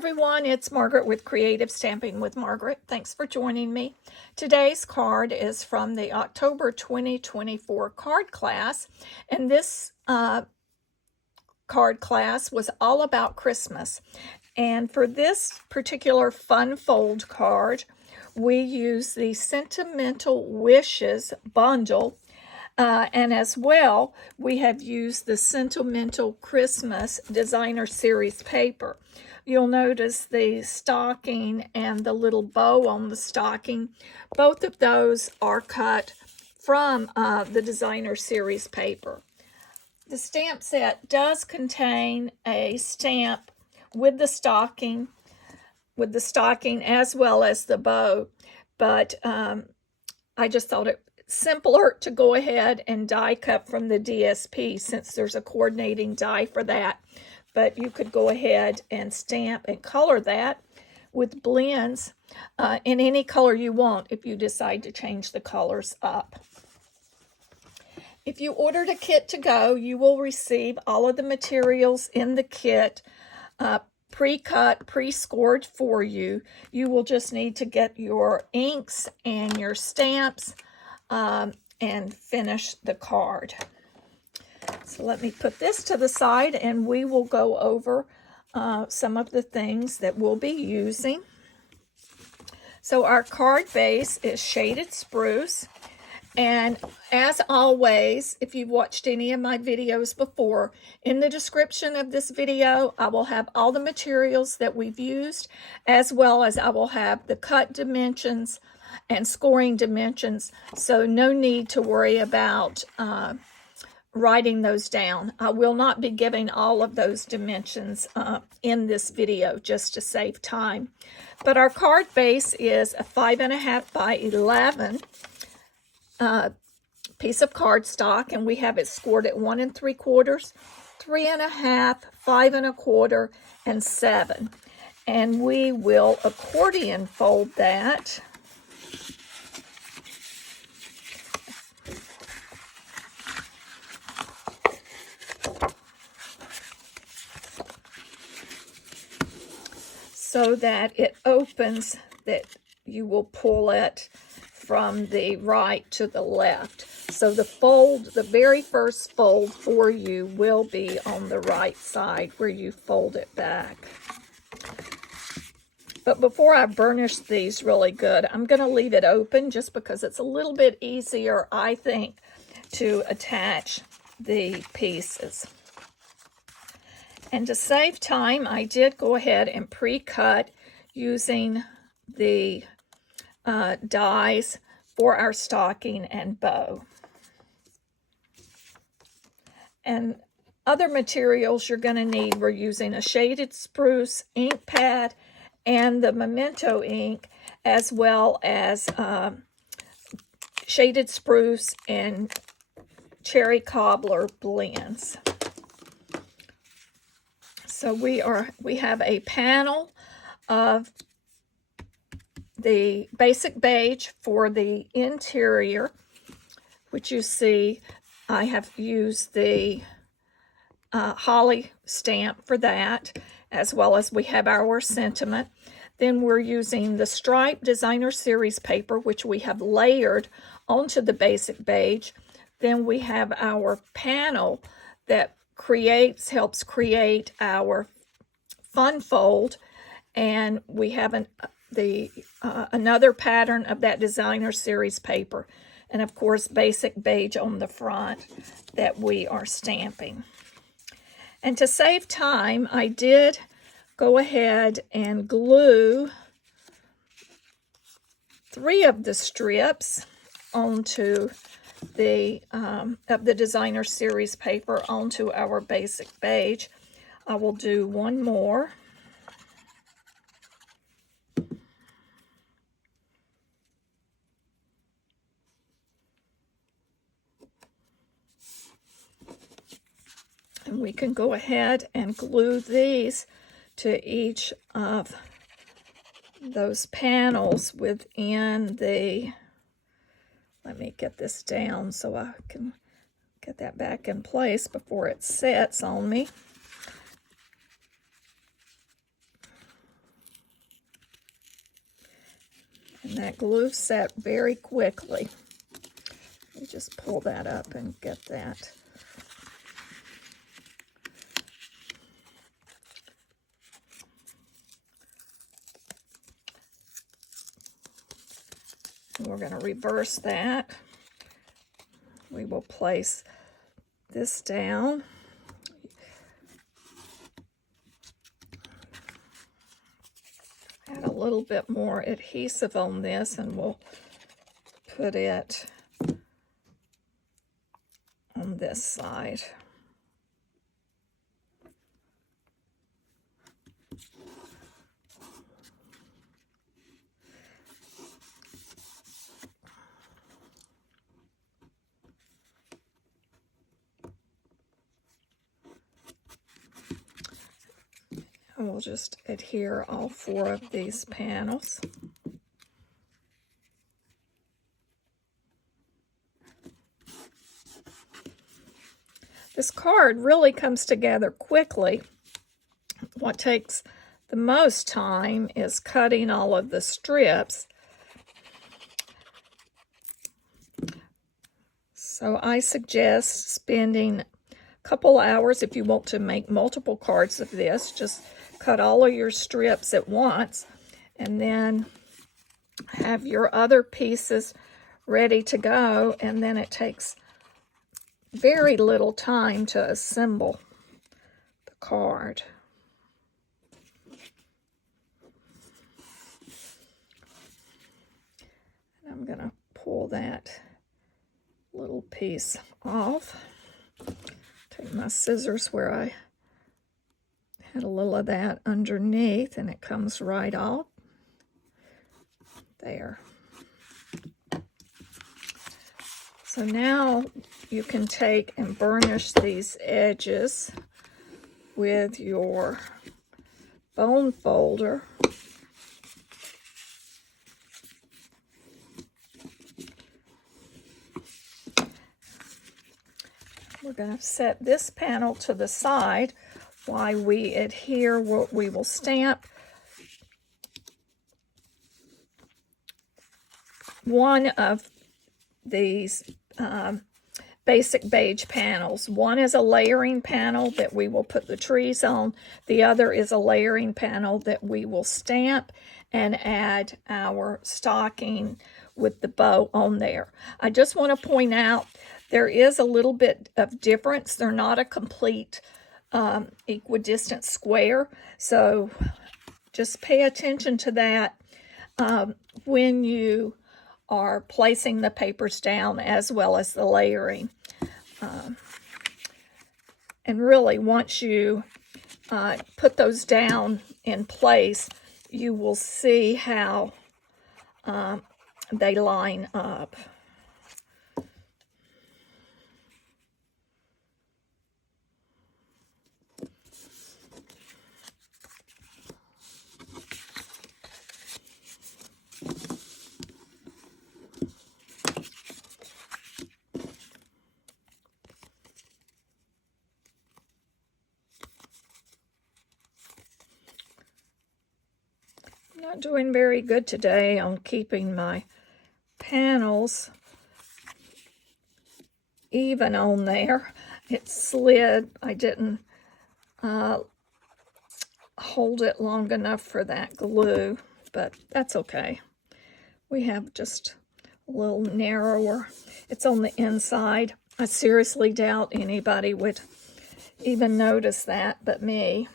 everyone, it's Margaret with Creative Stamping with Margaret. Thanks for joining me. Today's card is from the October 2024 card class, and this card class was all about Christmas. And for this particular fun fold card, we use the Sentimental Wishes bundle, and as well, we have used the Sentimental Christmas Designer Series paper. You'll notice the stocking and the little bow on the stocking. Both of those are cut from the Designer Series paper. The stamp set does contain a stamp with the stocking as well as the bow, but I just thought it simpler to go ahead and die cut from the DSP since there's a coordinating die for that. But you could go ahead and stamp and color that with blends in any color you want if you decide to change the colors up. If you ordered a kit to go, you will receive all of the materials in the kit pre-cut, pre-scored for you. You will just need to get your inks and your stamps and finish the card. So let me put this to the side and we will go over some of the things that we'll be using. So our card base is shaded spruce. And as always, if you've watched any of my videos before, in the description of this video, I will have all the materials that we've used, as well as I will have the cut dimensions and scoring dimensions. So no need to worry about writing those down. I will not be giving all of those dimensions in this video just to save time. But our card base is a 5.5 by 11 piece of cardstock, and we have it scored at 1 3/4, 3.5, 5 1/4, and 7. And we will accordion fold that. So that it opens, that you will pull it from the right to the left. So the fold, the very first fold for you will be on the right side where you fold it back. But before I burnish these really good, I'm going to leave it open just because it's a little bit easier, I think, to attach the pieces. And to save time, I did go ahead and pre-cut using the dies for our stocking and bow. And other materials you're going to need, we're using a shaded spruce ink pad and the Memento ink, as well as shaded spruce and cherry cobbler blends. So we have a panel of the basic beige for the interior, which you see I have used the holly stamp for that, as well as we have our sentiment. Then we're using the Stripe Designer Series paper, which we have layered onto the basic beige. Then we have our panel that helps create our fun fold, and we have another pattern of that Designer Series paper, and of course basic beige on the front that we are stamping. And to save time, I did go ahead and glue 3 of the strips onto the of the Designer Series paper onto our basic beige. I will do one more. And we can go ahead and glue these to each of those panels within the, let me get this down so I can get that back in place before it sets on me. And that glue set very quickly. Let me just pull that up and get that. We're going to reverse that. We will place this down. Add a little bit more adhesive on this, and we'll put it on this side. And we'll just adhere all 4 of these panels. This card really comes together quickly. What takes the most time is cutting all of the strips. So I suggest spending a couple hours if you want to make multiple cards of this. Just cut all of your strips at once, and then have your other pieces ready to go, and then it takes very little time to assemble the card. And I'm going to pull that little piece off. Take my scissors where I had a little of that underneath, and it comes right off. There. So now you can take and burnish these edges with your bone folder. We're going to set this panel to the side while we adhere what we will stamp. One of these basic beige panels. One is a layering panel that we will put the trees on. The other is a layering panel that we will stamp and add our stocking with the bow on there. I just want to point out there is a little bit of difference. They're not a complete equidistant square, so just pay attention to that when you are placing the papers down, as well as the layering. And really, once you put those down in place, you will see how they line up. Not doing very good today on keeping my panels even on there. It slid. I didn't hold it long enough for that glue, but that's okay. We have just a little narrower. It's on the inside. I seriously doubt anybody would even notice that but me.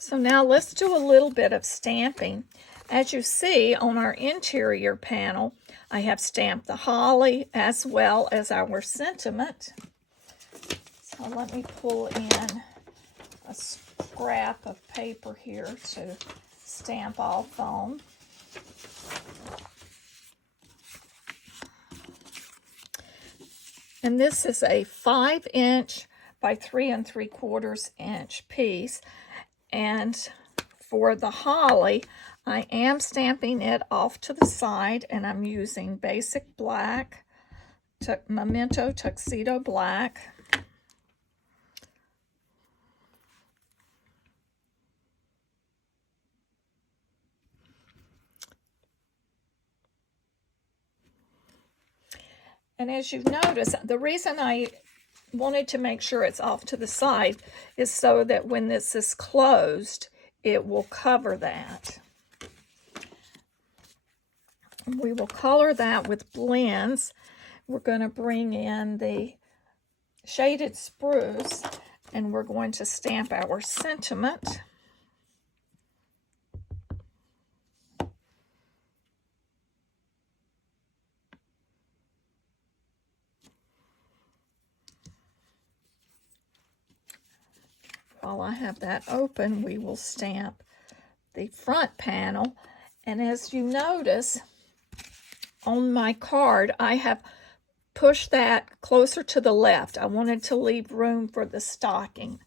So now let's do a little bit of stamping. As you see on our interior panel, I have stamped the holly as well as our sentiment. So let me pull in a scrap of paper here to stamp off on. And this is a 5-inch by 3 3/4 inch piece. And for the holly, I am stamping it off to the side, and I'm using basic black, Memento Tuxedo Black. And as you've noticed, the reason I wanted to make sure it's off to the side is so that when this is closed, it will cover that. We will color that with blends. We're going to bring in the shaded spruce, and we're going to stamp our sentiment. While I have that open, we will stamp the front panel. And as you notice, on my card, I have pushed that closer to the left. I wanted to leave room for the stocking.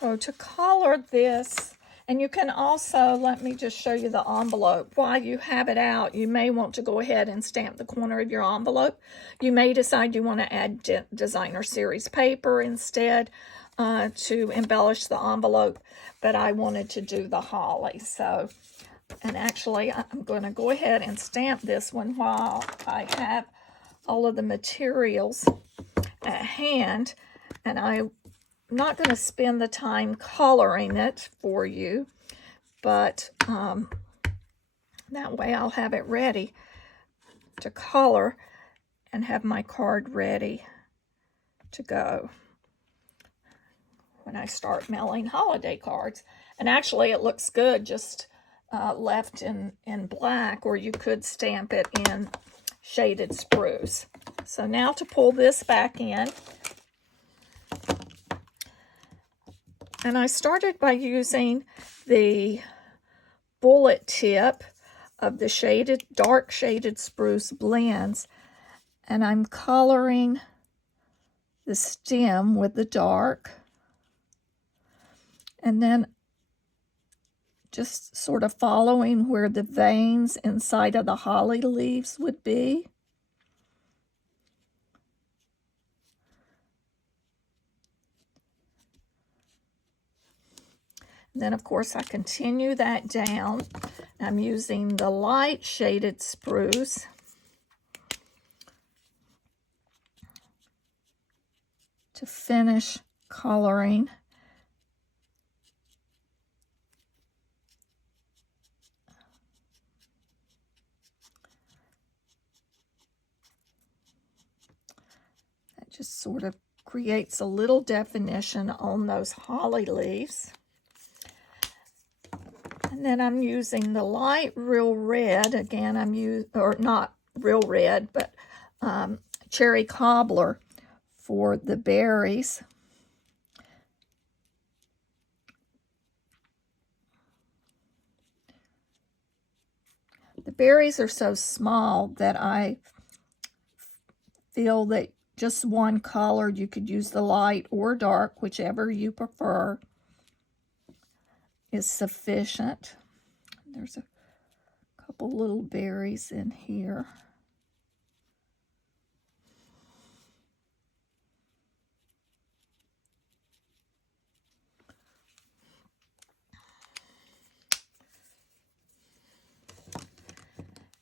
So to color this, and you can also, let me just show you the envelope. While you have it out, you may want to go ahead and stamp the corner of your envelope. You may decide you want to add designer series paper instead to embellish the envelope, but I wanted to do the holly. So, and actually I'm going to go ahead and stamp this one while I have all of the materials at hand, and I'm not going to spend the time coloring it for you, but that way I'll have it ready to color and have my card ready to go when I start mailing holiday cards. And actually it looks good just left in black, or you could stamp it in shaded spruce. So now to pull this back in. And I started by using the bullet tip of the dark shaded spruce blends, and I'm coloring the stem with the dark, and then just sort of following where the veins inside of the holly leaves would be. And then, of course, I continue that down. I'm using the light shaded spruce to finish coloring. That just sort of creates a little definition on those holly leaves. And then I'm using the light real red. Again, I'm using, or not real red, but cherry cobbler for the berries. The berries are so small that I feel that just one color, you could use the light or dark, whichever you prefer, is sufficient. There's a couple little berries in here.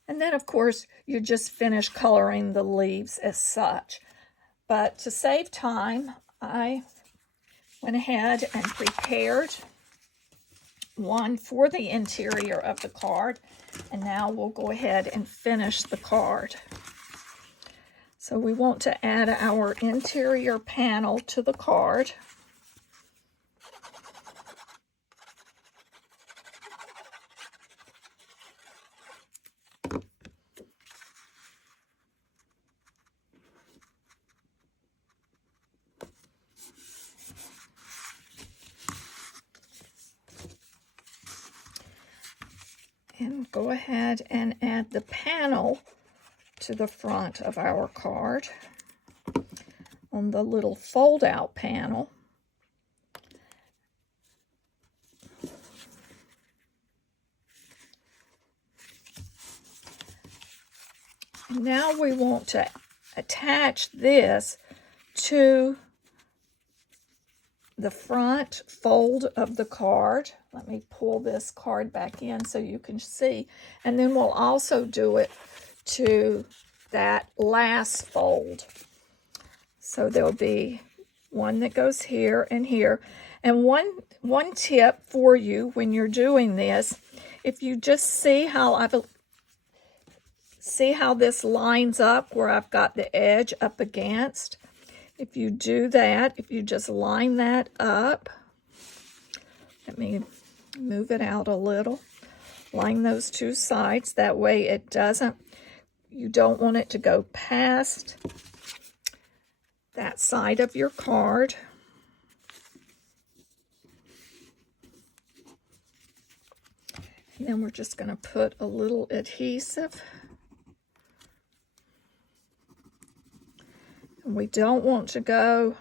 And then, of course, you just finish coloring the leaves as such. But to save time, I went ahead and prepared one for the interior of the card, and now we'll go ahead and finish the card. So we want to add our interior panel to the card. And go ahead and add the panel to the front of our card on the little fold-out panel. Now we want to attach this to the front fold of the card. Let me pull this card back in so you can see. And then we'll also do it to that last fold. So there'll be one that goes here and here. And one tip for you when you're doing this, if you just see how this lines up where I've got the edge up against. If you do that, if you just line that up, let me move it out a little, line those two sides, that way it doesn't, you don't want it to go past that side of your card. And then we're just going to put a little adhesive. We don't want to go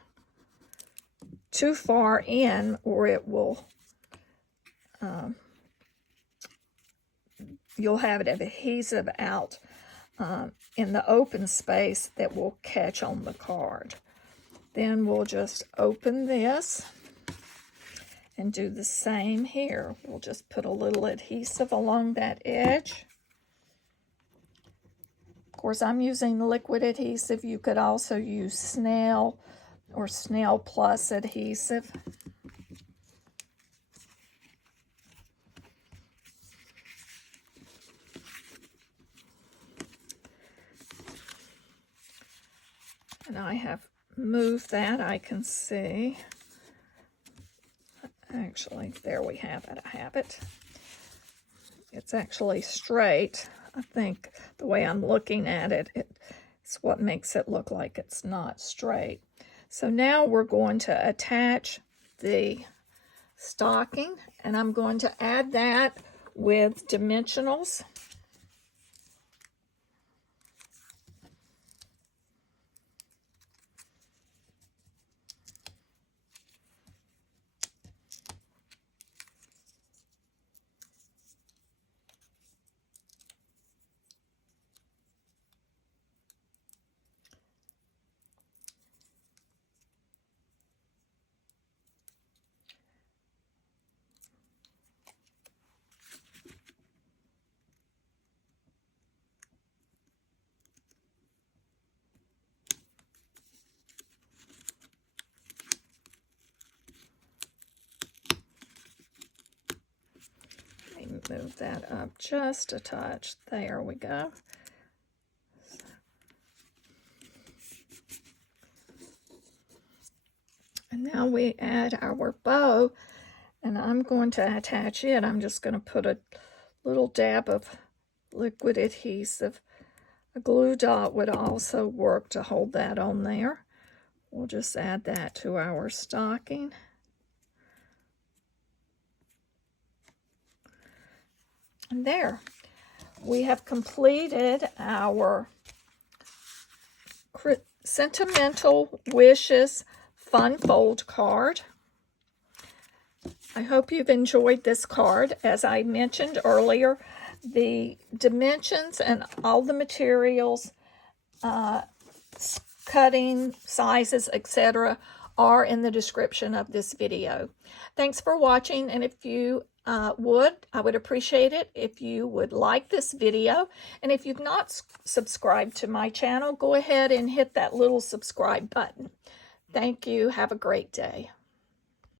too far in or it will, you'll have it adhesive out in the open space that will catch on the card. Then we'll just open this and do the same here. We'll just put a little adhesive along that edge. Of course, I'm using liquid adhesive. You could also use Snail or Snail Plus adhesive. And I have moved that, I can see. Actually, there we have it. I have it. It's actually straight. I think the way I'm looking at it, it's what makes it look like it's not straight. So now we're going to attach the stocking, and I'm going to add that with dimensionals. Move that up just a touch. There we go. And now we add our bow, and I'm going to attach it. I'm just going to put a little dab of liquid adhesive. A glue dot would also work to hold that on there. We'll just add that to our stocking. And there, we have completed our Sentimental Wishes Fun Fold card. I hope you've enjoyed this card. As I mentioned earlier, the dimensions and all the materials, cutting, sizes, etc. are in the description of this video. Thanks for watching, and if you I would appreciate it if you would like this video. And if you've not subscribed to my channel, go ahead and hit that little subscribe button. Thank you. Have a great day.